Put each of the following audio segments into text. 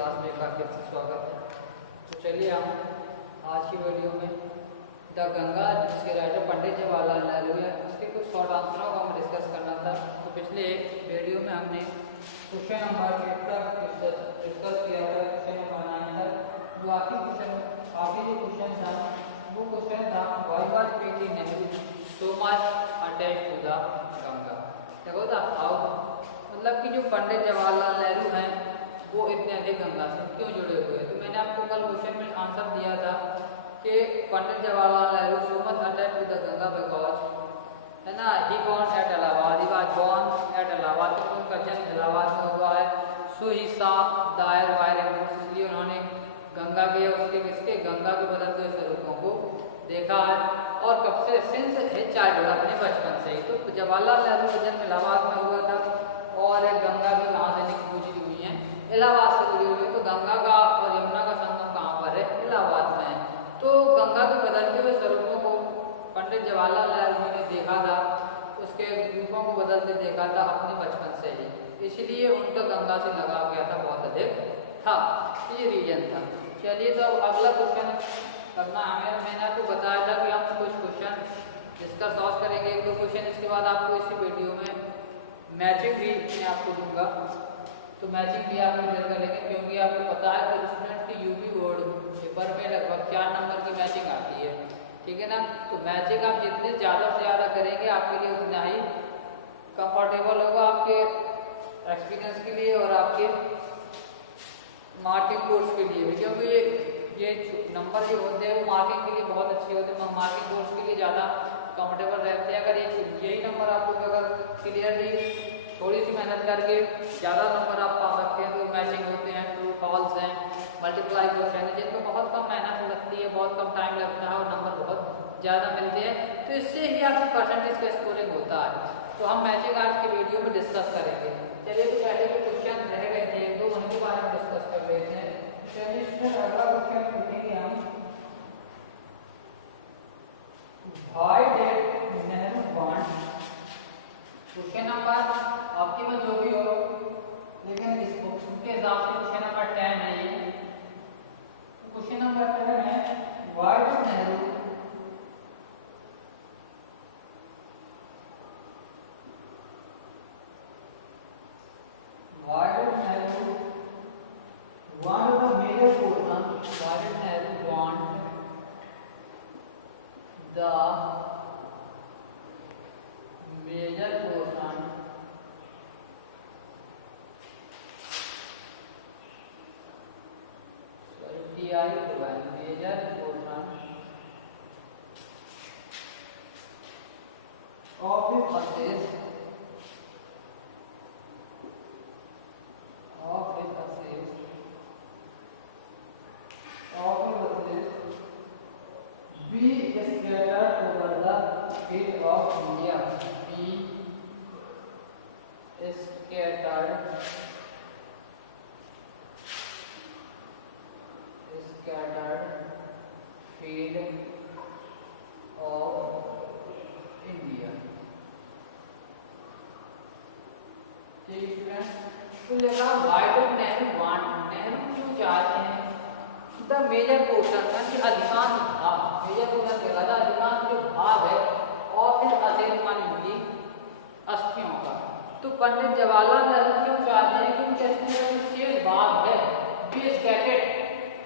Class में का फिर से स्वागत है। तो चलिए हम आज की वीडियो में द गंगा जिसके राइटर पंडित जवाहरलाल नेहरू है उसके कुछ शॉर्ट आंसरों को हमें डिस्कस करना था। तो पिछले एक वीडियो में हमने क्वेश्चन नंबर 8 तक डिस्कस किया था, क्वेश्चन नंबर 9 तक। जो आखिरी क्वेश्चन था वो क्वेश्चन था why was PT Nehru so much attached to the Ganga. देखो था हाउ मतलब कि जो पंडित जवाहरलाल नेहरू हैं वो इतने अधिक गंगा से क्यों जुड़े हुए हैं। तो मैंने आपको कल क्वेश्चन में आंसर दिया था कि Pandit Jawaharlal Nehru so much attached to the Ganga because है ना he born at Allahabad, he was born at Allahabad, तो उनका जन्म इलाहाबाद में हुआ है। सो ही सा दायर वायर, इसलिए उन्होंने गंगा के उसके किसके गंगा के बदलते हुए स्वरूपों को देखा है। और कब से सिंस है चाइल्डहुड, अपने बचपन से ही। तो जवाहरलाल नेहरू का जन्म इलाहाबाद में हुआ था और गंगा भी कहाँ से पूजी हुई है, इलाहाबाद से जुड़ी हुई है। तो गंगा का और यमुना का संगम कहाँ पर है, इलाहाबाद में है। तो गंगा के बदलते हुए स्वरूपों को पंडित जवाहरलाल नेहरू जी ने देखा था, उसके रूपों को बदलते देखा था अपने बचपन से ही, इसलिए उनका गंगा से लगाव गया था, बहुत अधिक था, ये रीजन था। चलिए तो अब अगला क्वेश्चन करना हमें, मैंने आपको बताया था कि हम कुछ क्वेश्चन डिस्कस सॉल्व करेंगे, एक दो क्वेश्चन। इसके बाद आपको इसी वीडियो में मैचिंग भी मैं आपको दूंगा, तो मैचिंग भी आप क्लियर कर लेंगे, क्योंकि आपको पता है कि स्टूडेंट की यूपी बोर्ड पेपर में लगभग 4 नंबर की मैचिंग आती है, ठीक है ना। तो मैचिंग आप जितने ज़्यादा से ज़्यादा करेंगे आपके लिए उतना ही कंफर्टेबल होगा, आपके एक्सपीरियंस के लिए और आपके मार्किंग कोर्स के लिए भी, क्योंकि ये नंबर जो होते हैं वो मार्किंग के लिए बहुत अच्छे होते हैं, मार्किंग कोर्स के लिए ज़्यादा कंफर्टेबल रहते हैं। अगर यही नंबर आपको अगर क्लियरली थोड़ी सी मेहनत करके ज़्यादा नंबर आप पा सकते हैं, तो मैचिंग होते हैं, ट्रू फॉल्स हैं, मल्टीप्लाई क्वेश्चन है, जिनमें बहुत कम मेहनत लगती है, बहुत कम टाइम लगता है और नंबर बहुत ज़्यादा मिलते हैं, तो इससे ही आपकी परसेंटेज का स्कोरिंग होता है। तो हम मैचिंग आज की वीडियो में डिस्कस करेंगे। चलिए तो पहले जो क्वेश्चन रह गए थे तो उनके बारे में डिस्कस कर लेते हैं। चलिए इसमें अगला क्वेश्चन पूछेंगे हम, why did Nehru want, question number आपके में जो भी हो, लेकिन इस बुक के हिसाब से क्वेश्चन नंबर 10 है ये। क्वेश्चन नंबर 10 है why did Nehru want the major portion, why did Nehru want the major portion TI major portion of his assets be scattered over the field of India, be scattered field of India। ठीक है, तो लगा why did Nehru want, Nehru क्यों चाहते हैं the major portion यानी अधिकांश भाग, मेजर पोर्शन देखा जाए अधिकांश जो भाग है और फिर असेट मानी होगी अस्थियों का। तो पंडित जवाहरलाल नेहरू क्यों चाहते हैं कि उनके अस्थियों में शेष भाग है बी स्कैटर्ड,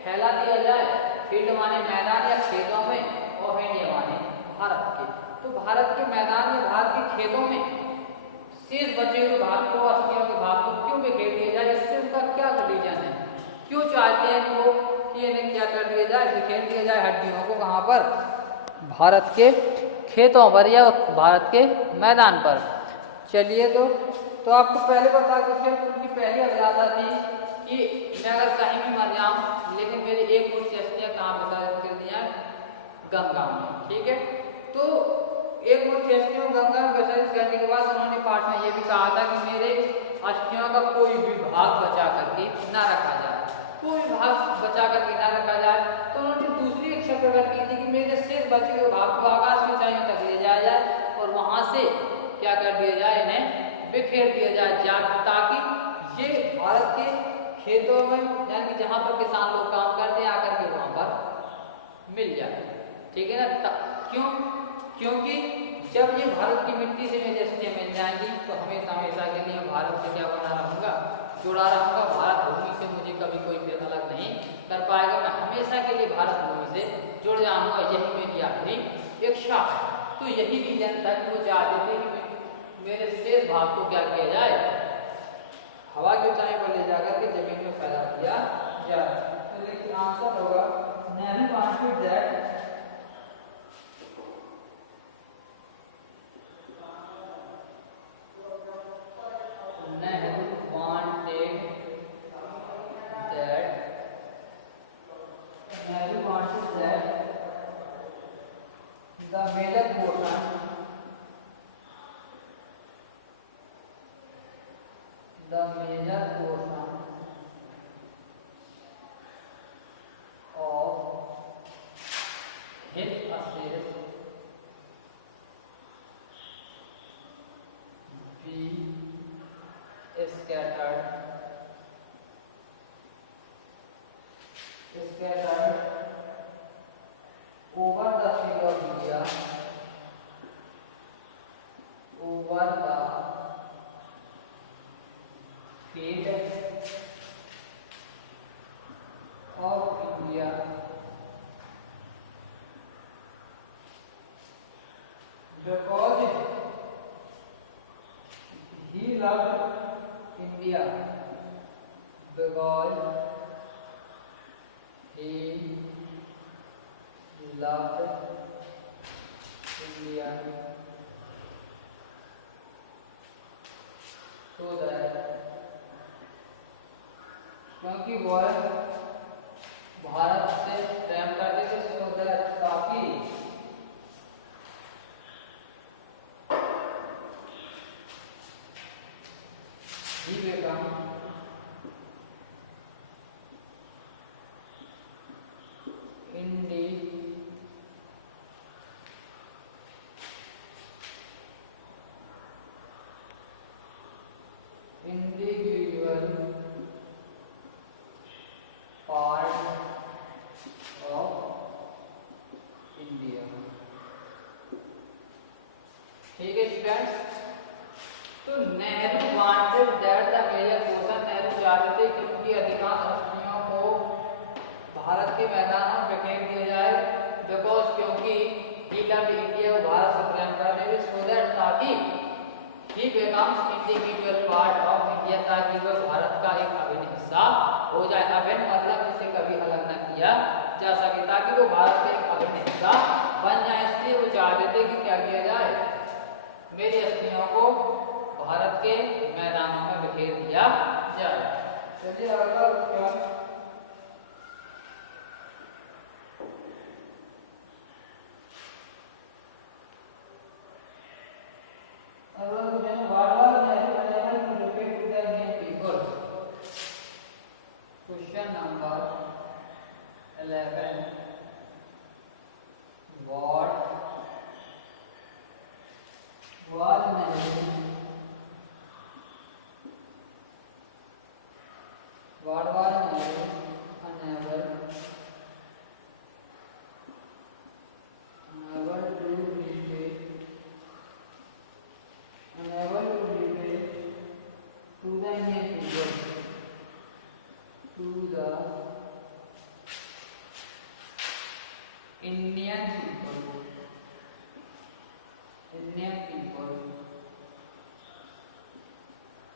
फैला दिया जाए, फील्ड माने मैदान या खेतों में, और इंडिया माने भारत के। तो भारत के मैदान या भारत के खेतों में शेष बचे हुए भाग को, अस्थियों के भाग को क्यों बिखेर दिया जाए, इससे उनका क्या रीजन है, क्यों चाहते हैं कि वो कि इन्हें क्या कर दिया जाए, बिखेर दिया जाए हड्डियों को, कहाँ पर, भारत के खेतों पर या भारत के मैदान पर। चलिए तो आपको पहले बता क्वेश्चन उनकी पहली अभिलाषा थी कि मैं अगर कहीं भी मर जाऊं लेकिन मेरी एक मुट्ठी अस्थियां कहाँ विसर्जित कर दिया है, गंगा में, ठीक है। तो एक मुट्ठी अस्थियों गंगा में विसर्जित करने के बाद उन्होंने पाठ में ये भी कहा था कि मेरे अस्थियों का कोई भी भाग बचा करके ना रखा जाए, कोई भाग बचा करके ना रखा जाए। तो उन्होंने दूसरी इच्छा प्रकट की थी कि मेरे शेष बचे हुए भाग को आकाश की ऊंचाइयों तक ले जाया जाए और वहां से क्या कर दिया जाए, इन्हें बिखेर दिया जाए, ताकि ये भारत के खेतों में, यानी कि जहाँ पर किसान लोग काम करते हैं आकर के वहाँ पर मिल जाए। ठीक है ना? क्यों? क्योंकि जब ये भारत की मिट्टी से मेरी अस्थियाँ मिल जाएंगी तो हमेशा हमेशा के लिए भारत से क्या बना रहूँगा, जुड़ा रहूँगा। भारत भूमि से मुझे कभी कोई भी अलग नहीं कर पाएगा, मैं हमेशा के लिए भारत भूमि से जुड़ जाऊँगा। यही मेरी आखिरी इच्छा है। तो यही रीजन था कि वो चाहते थे कि मेरे शेष भाग को क्या किया जाए, हवा की ऊंचाई पर ले जाकर के जमीन में फैला दिया जाए। तो देखिए आंसर होगा Nehru wanted that the major portion of his assets be scattered over the field of India, over the field of India, because he loved India, because he loved India, so that क्योंकि वह भारत से प्रेम करते थे, so that ताकि he become individual part of India। ठीक है students, तो Nehru wanted that the major portion, Nehru चाहते थे कि उनकी अधिकांश अस्थियों को भारत के मैदान में बिखेर दिया जाए, बिकॉज क्योंकि ही लव्ड इंडिया, वो भारत से प्रेम करते थे, सो दैट ताकि ही becomes individual part of India, ताकि वह भारत का एक अभिन्न हिस्सा हो जाए। अभिन्न मतलब जिसे कभी अलग न किया जा सके, ताकि वो भारत का एक अभिन्न हिस्सा बन जाए। इसलिए वो चाहते थे कि क्या किया जाए, मेरी अस्थियों को भारत के मैदानों में बिखेर दिया जाए। चलिए अगला question, question number 11, what was Nehru unable to repay to the Indian people, to the Indian people,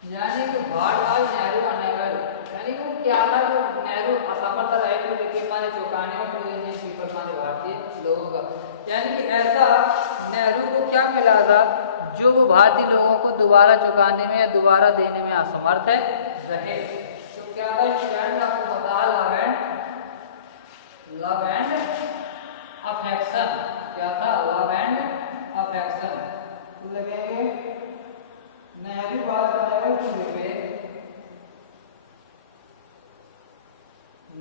यानी कि भारतवाल नेहरू अनेबल, यानी कि वो क्या था, जो नेहरू असमर्थ रहे थे लेकिन माने चौंकाने में पूरे इंडियन पीपल माने भारतीय लोगों का, यानी कि ऐसा नेहरू को क्या मिला था जो वो भारतीय लोगों को दोबारा चुकाने में या दोबारा देने में असमर्थ है रहे। तो क्या था स्टूडेंट, आपको पता है लव एंड अफेक्शन, क्या था, लव एंड अफेक्शन। तो लगेंगे Nehru was unable to repay,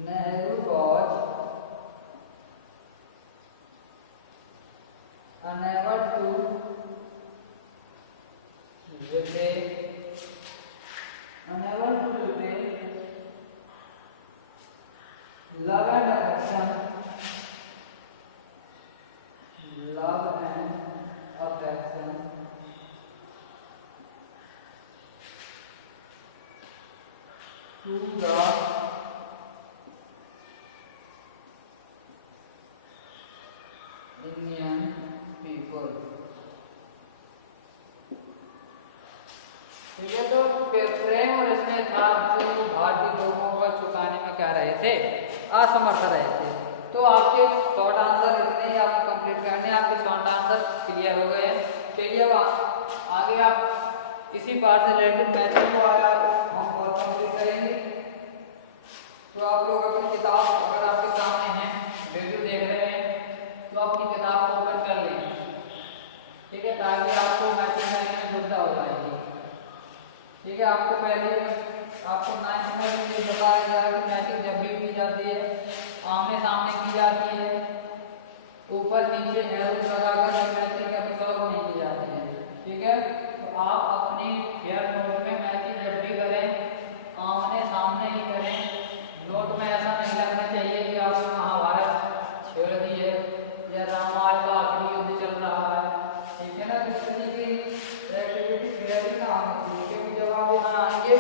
Nehru was unable to repay the Indian people. ठीक है, तो फ्रेम और इसमें था जो भारतीय लोगों को चुकाने में क्या रहे थे, असमर्थ रहे थे। तो आपके शॉर्ट आंसर इतने ही आपको कंप्लीट करने, आपके शॉर्ट आंसर क्लियर हो गए। चलिए अब आगे आप इसी पार्ट से रिलेटेड मैथिंग को हम और कंप्लीट करेंगे। तो आप लोग अपनी किताब अगर आपके सामने है, वीडियो देख रहे हैं, तो अपनी किताब को ओपन कर लें। ठीक है, ताकि आपको मैथिंग करने में सुविधा हो जाएगी। ठीक है, आपको पहले आपको 9th में ये बताया जाएगा कि मैथिंग जब भी की जाती है आमने सामने की जाती है, ऊपर नीचे एरोस लगाकर मैथिंग कभी सॉल्व नहीं की जाती है। ठीक है, तो आप अपने फेयर नोट में मैथिंग जब भी करें आमने सामने ही करें। नोट में ऐसा नहीं लगना चाहिए कि आपने महाभारत छेड़ दी है या रामायण का आखिरी युद्ध चल रहा है। ठीक है ना, तो इस तरीके की एक्टिविटी फेयर ही ना आनी चाहिए, क्योंकि जब आप यहाँ आएंगे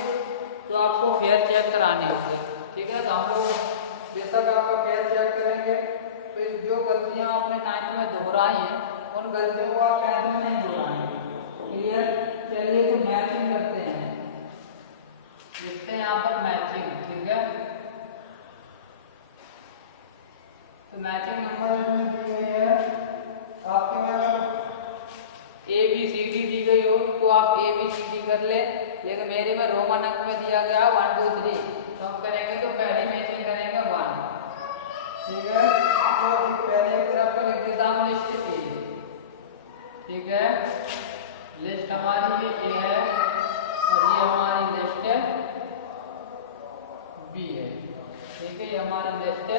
तो आपको फेयर चेक कराने होंगे। ठीक है, तो हम लोग बेशक आपका फेयर चेक करेंगे, तो इस जो गलतियां आपने 9th में दोहराई हैं उन गलतियों को आप 10th में नहीं दोहराएंगे। क्लियर? चलिए तो मैचिंग करते हैं, लिखते हैं यहाँ पर मैचिंग। ठीक है, तो मैचिंग नंबर में दी गई है आपके में, अगर ABCD दी गई हो तो आप ABCD कर ले, लेकिन मेरे में रोमन अंक में दिया गया 1 2 3, तो हम करेंगे तो पहली मैचिंग करेंगे 1। ठीक है, तो पहले एक तरफ का लिख देता हूं लिस्ट A। ठीक है, लिस्ट हमारी ये A है और ये हमारी लिस्ट B है। ठीक है, ये हमारी लिस्ट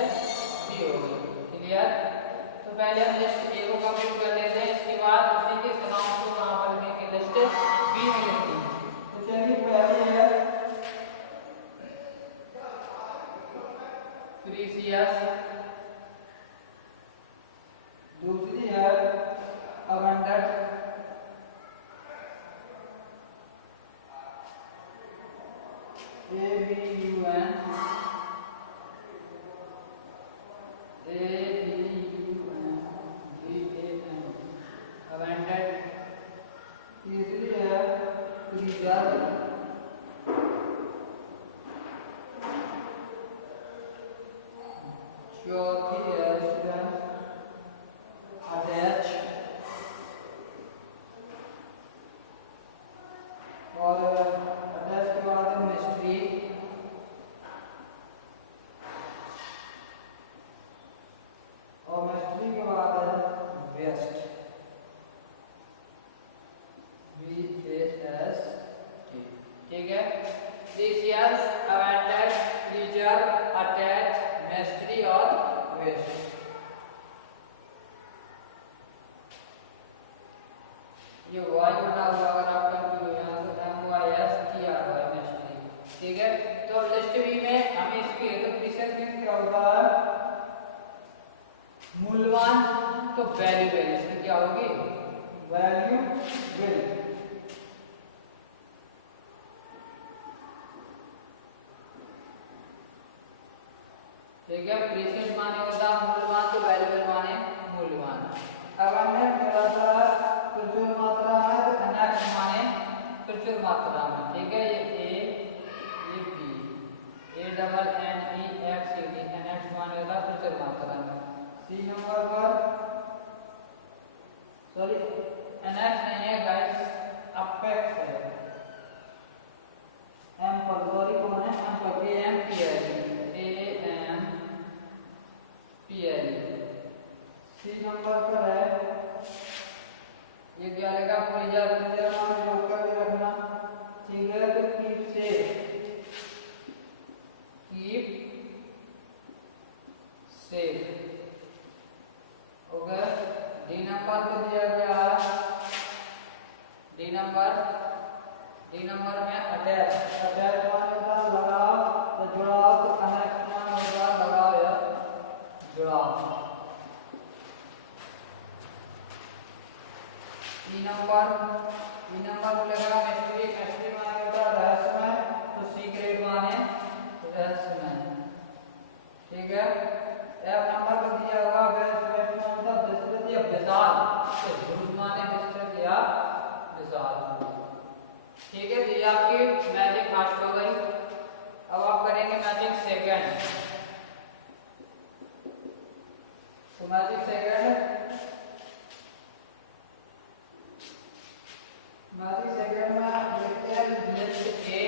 B हो गई। क्लियर? तो पहले हम लिस्ट A को कंप्लीट कर लेते हैं, इसके बाद उसी के सलाम को कहां पर लिखेंगे, लिस्ट B में लिखेंगे। तो चलिए पहले है प्रीसियस, दूसरी है अबंडेंट, ABUN, अबंडेंट। तीसरी है प्रिजर्व, चौथी है अटैच, और अटैच के बाद है मिस्ट्री, और मिस्ट्री के बाद है वेस्ट, VAST। ठीक है, precious, abundant, preserve, attach, mystery और वेस्ट। ये वाई बना हुआ अगर आप कंफ्यूज हो जाए तो MYSTRY मिस्ट्री। ठीक है, तो लिस्ट बी में हमें इसकी तो प्रीसियस में क्या होगा, मूल्यवान, तो वैल्यूएबल, इसमें क्या होगी, वैल्यूएबल। ठीक है, प्रीसियस माने होता मूल्यवान, तो वैल्यूएबल माने मूल्यवान। अबंडेंट मेरा था प्रचुर मात्रा में, तो अनेक माने प्रचुर मात्रा में। ठीक है, ये A, ये B, ANNEXCD, अनेक माने होता प्रचुर मात्रा में। सी नंबर पर, सॉरी अनेक नहीं है गाइस, अपेक्स है, M पर, सॉरी कौन है, M पर, AMPL, सी नंबर पर है, ये क्या लगा, प्रिजर्व, में जोड़ कर भी रखना। ठीक है, तो कीप सेफ, कीप सेफ हो गया। डी नंबर पे दिया गया है, डी नंबर में अटैच, अटैच माने लगाव या जुड़ाव, तो कनेक्ट माने होगा लगाव या जुड़ाव। ई नंबर को लगेगा मिस्ट्री, मिस्ट्री माने होता है रहस्यमय, तो सीक्रेट माने एफ नंबर को दिया होगा वेस्ट वेस्ट मतलब विस्तृत या विशाल, तो ह्यूज माने विस्तृत या विशाल। ठीक है, ये आपकी मैजिक फर्स्ट हो गई। अब आप करेंगे मैजिक सेकंड। तो मैजिक सेकंड में लिखते हैं लिस्ट ए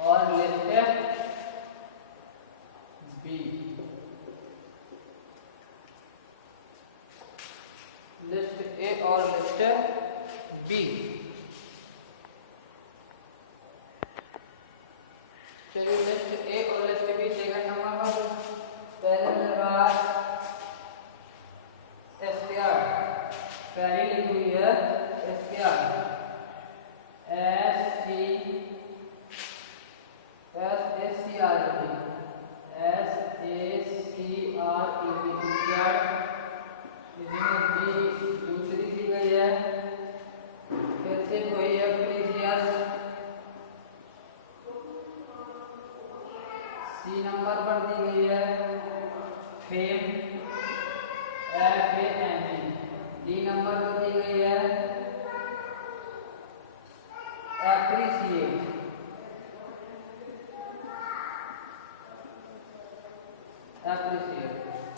और लिस्ट बी। लिस्ट ए और लिस्ट बी। चलिए लिस्ट ए और लिस्ट बी सेकंड नंबर पर पहले मेरे पास एसकेआर पहले लिखी हुई है SKR S C S S C R E S A C R E SKR. इसमें बी दूसरी दी गई है, फिर से कोई है प्रीसियस। सी नंबर पर दी गई है फेम FAME। डी नंबर पर दी गई है एप्रिसिएट।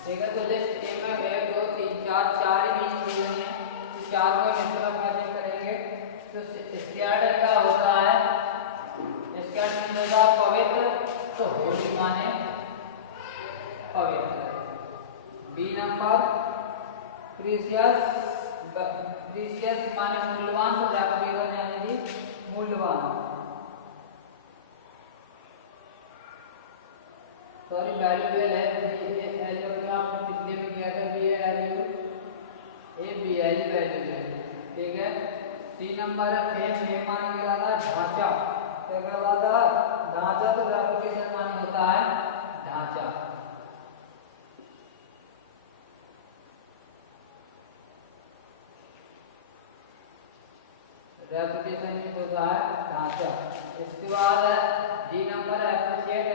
ठीक है, तो लिस्ट ए में 1 2 3 4 चार ही मीनिंग दी गई है, तो चार को मतलब मैचिंग करेंगे। तो स्क्वाड का होता है स्क्वाड मीन होता है पवित्र, तो होली माने पवित्र। बी नंबर प्रीसियस माने मूल्यवान, तो रेपुटेबल यानी कि मूल्यवान। सॉरी वैल्यूएबल है, जो आपने पिछले में किया था B value A B value है। ठीक है, सी नंबर है फेम माने क्या था ढांचा, तो क्या था ढांचा, तो रेपुटेशन माने होता है ढांचा। रेपुटेशन मीन होता है ढांचा। इसके बाद डी नंबर एप्रिशिएट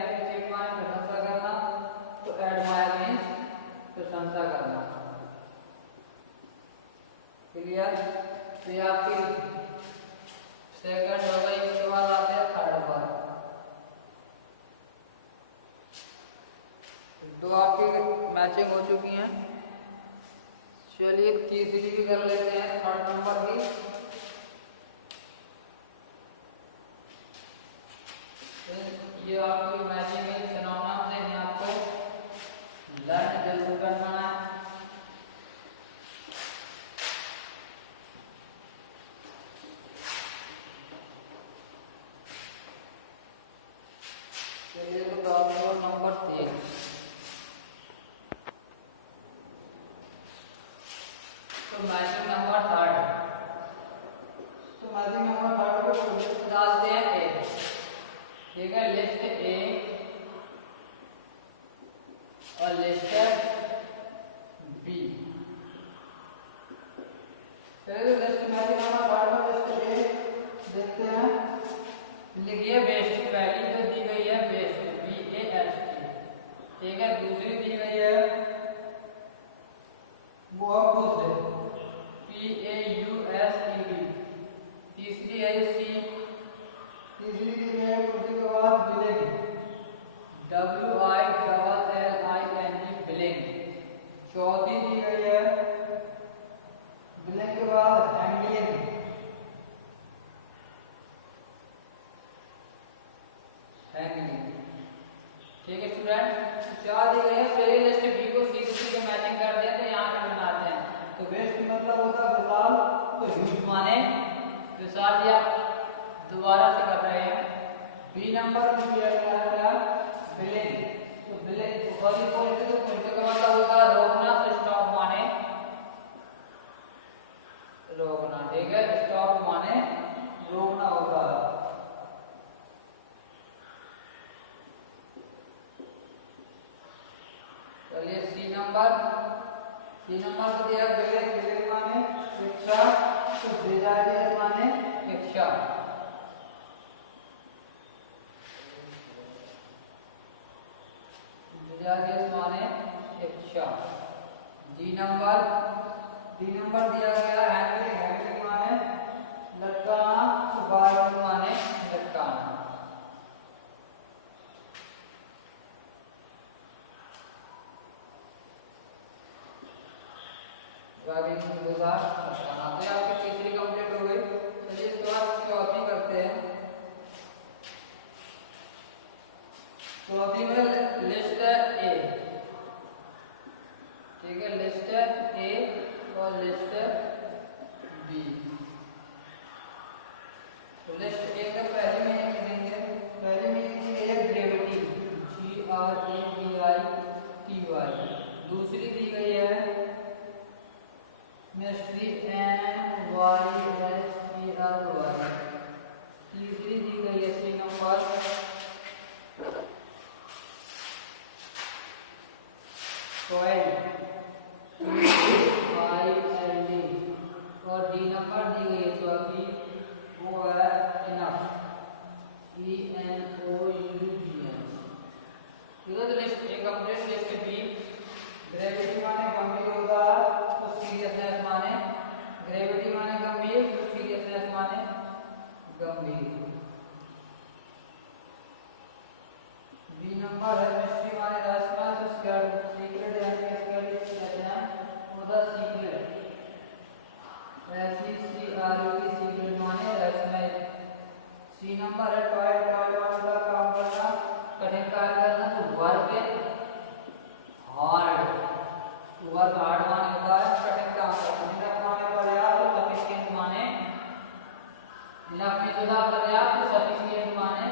माने प्रशंसा करना, तो एडमायर मीन्स प्रशंसा करना। क्लियर, तो ये आपकी सेकंड हो गई। इसके बाद आते हैं थर्ड पर। दो आपकी मैचिंग हो चुकी हैं, चलिए तीसरी भी कर लेते हैं थर्ड नंबर की। ये आपकी मैचिंग है सिनोनिम्स है, आपको लर्न जरूर करना है। चलिए तो प्रॉब्लम नंबर 3। तो मैचिंग नंबर थर्ड, तो मैचिंग नंबर थर्ड को लिस्ट डालते हैं ए। ठीक है, लिस्ट ए और लिस्ट बी। चलिए लिस्ट मैचिंग नंबर थर्ड में लिस्ट ए देखते हैं। लिखिए बेस्ट, पहली जो दी गई है बेस्ट BAST। ठीक है, दूसरी दी गई है PAUSED PAUSED। तीसरी है सी, तीसरी दी गई है कुर्सी के बाद बिलिंग WILLING बिलिंग। चौथी दी गई है बिलिंग के बाद हैंडलिंग। ठीक है स्टूडेंट, चार दी गई है। चलिए लिस्ट बी को सी के मैचिंग कर देते हैं, यहाँ पे बनाते हैं। तो वेस्ट मतलब होता है विशाल, तो ह्यूज माने विशाल। या दोबारा से कर रहे हैं। बी नंबर में दिया गया है बिलिंग, तो बिलिंग वाली पॉइंट तो पॉइंट का मतलब होता है रोकना, तो स्टॉप माने रोकना। ठीक है, स्टॉप माने रोकना होता है। चलिए सी नंबर को दिया बिलिंग, बिलिंग माने शिक्षा, तो डिजायर माने इच्छा। गियागियस माने इच्छा। डी नंबर दिया गया हैंडलिंग, हैंडलिंग माने लटकाना, बार्गेनिंग माने लटकाना। बार्गेनिंग के बाद लटकाना। तो आपकी तीसरी कंप्लीट हो गई। चलिए इसके बाद चौथी करते हैं। चौथी में लिस्ट ए, ठीक है, लिस्ट ए और लिस्ट बी। तो लिस्ट ए का पहले मीनिंग लिखेंगे। पहले मीनिंग है ग्रेविटी, GRAVITY। दूसरी दी गई है मिस्ट्री, MYSTRY। तीसरी दी गई है सी नंबर सॉइल, ILD। और डी नंबर दी गई है चौथी, वो है इनफ, ENOUGH। ठीक है, तो list A complete. List B, gravity माने गंभीर होता है, तो सीरियसनेस माने ग्रेविटी माने गंभीर, तो सीरियसनेस माने गंभीर। बी नंबर है मिस्ट्री माने रहस्यमय, तो सीक्रेट यानी कि कहते हैं खुदा सीक्रेट, SECRET, सीक्रेट माने रहस्यमय। सी नंबर है टॉयड, टॉयड वाला काम करना, कठिन कार्य करना, तो वर्क हार्ड, वर्क हार्ड माने होता है कठिन काम करना। माने पर्याप्त, सफिशिएंट माने निष्ठा, पर्याप्त, सफिशिएंट माने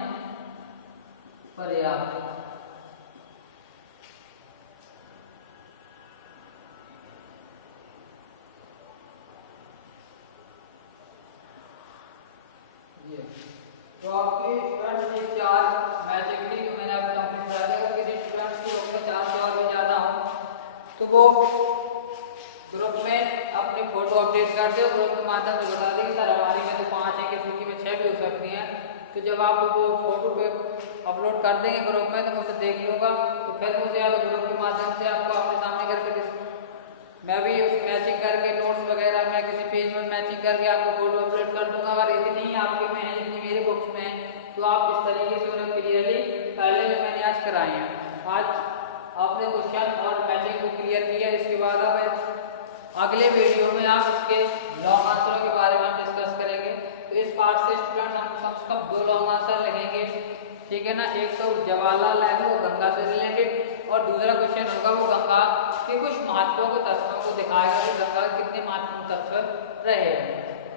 पर्याप्त। तो आपके स्टूडेंट्स ये चार मैच एक्टिविटी मैंने अब कंप्लीट करा दिया। अगर किसी स्टूडेंट्स की होगा 4 से और भी ज़्यादा तो वो ग्रुप में अपनी फोटो अपडेट कर दे, ग्रुप के माध्यम से बता दें कि सर हमारी में तो 5 है, किसी की में 6 भी हो सकती हैं। तो जब आप वो फोटो पे अपलोड कर देंगे ग्रुप में तो मैं उसे देख लूँगा, तो फिर मुझे आप ग्रुप के माध्यम से आपको अपने सामने करके मैं भी उस मैचिंग करके नोट्स वगैरह मैं किसी पेज में मैचिंग करके आपको फोटो अपलोड कर दूंगा। अगर इतनी ही आपके में है जितनी मेरे बुक्स में है तो आप इस तरीके से उन्हें क्लियरली पहले जो मैंने आज कराए हैं। आज आपने क्वेश्चन और मैचिंग को क्लियर किया, इसके बाद अब अगले वीडियो में आप इसके लॉन्ग आंसरों के बारे में डिस्कस करेंगे। तो इस पार्ट से स्टूडेंट हम कम से कम 2 लॉन्ग आंसर लिखेंगे, ठीक है ना। एक तो जवाहरलाल नेहरू गंगा से रिलेटेड और दूसरा क्वेश्चन होगा वो गंगा के कुछ महत्वपूर्ण तत्वों को दिखाएगा कि गंगा के कितने महत्वपूर्ण तत्व रहे हैं।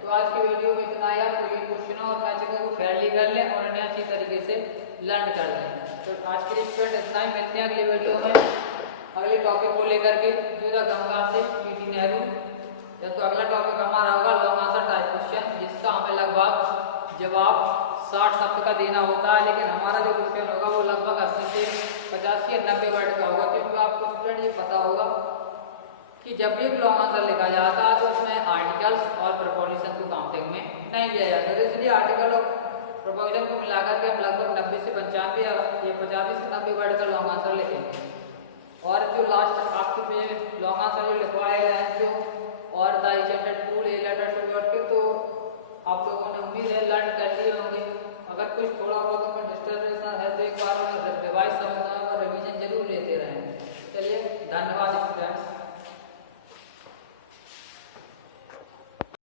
तो आज की वीडियो में इतना ही। आप ये क्वेश्चनों और मैचिंग को फेयरली कर लें और इन्हें अच्छी तरीके से लर्न कर लें। तो आज के लिए स्टूडेंट इतना ही। मिलते हैं अगले वीडियो में अगले टॉपिक को लेकर के, जो था गंगा से पीटी नेहरू। या तो अगला टॉपिक हमारा होगा लॉन्ग आंसर टाइप क्वेश्चन, जिसका हमें लगभग जवाब 60 शब्द का देना होता है, लेकिन हमारा जो क्वेश्चन होगा वो लगभग 80 से 50 या 90 वर्ड का होगा। क्योंकि आपको स्टूडेंट ये पता होगा कि जब भी एक लॉन्ग आंसर लिखा जाता है तो उसमें आर्टिकल्स और प्रपोजिशन को काउंटिंग में नहीं लिया जाता। तो इसलिए आर्टिकल और प्रपोजिशन को मिलाकर के हम लगभग 90 से 95 या 85 से 90 वर्ड का लॉन्ग आंसर लिखेंगे। और जो लास्ट